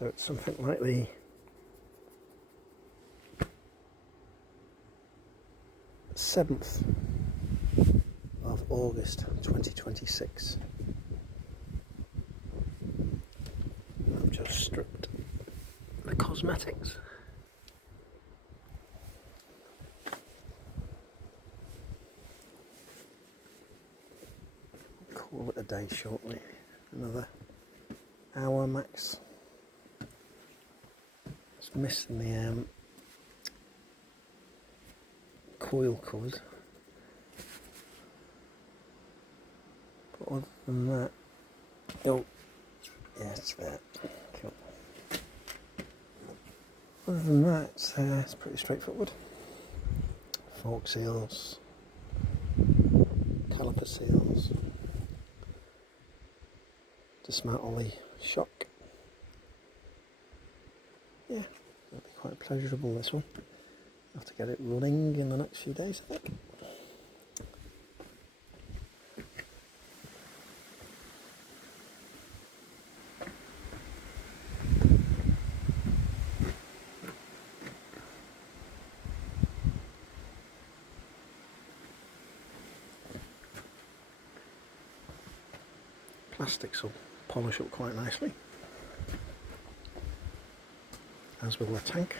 So it's something like the seventh of August 2026. I've just stripped the cosmetics. Call it a day shortly. Another hour max. Just missing the coil covers. But other than that, oh, yeah, it's there. Cool. Other than that, it's pretty straightforward. Fork seals, caliper seals, dismantle the shock. Yeah, it'll be quite pleasurable, this one. I'll have to get it running in the next few days, I think. Plastics will polish up quite nicely, as will the tank.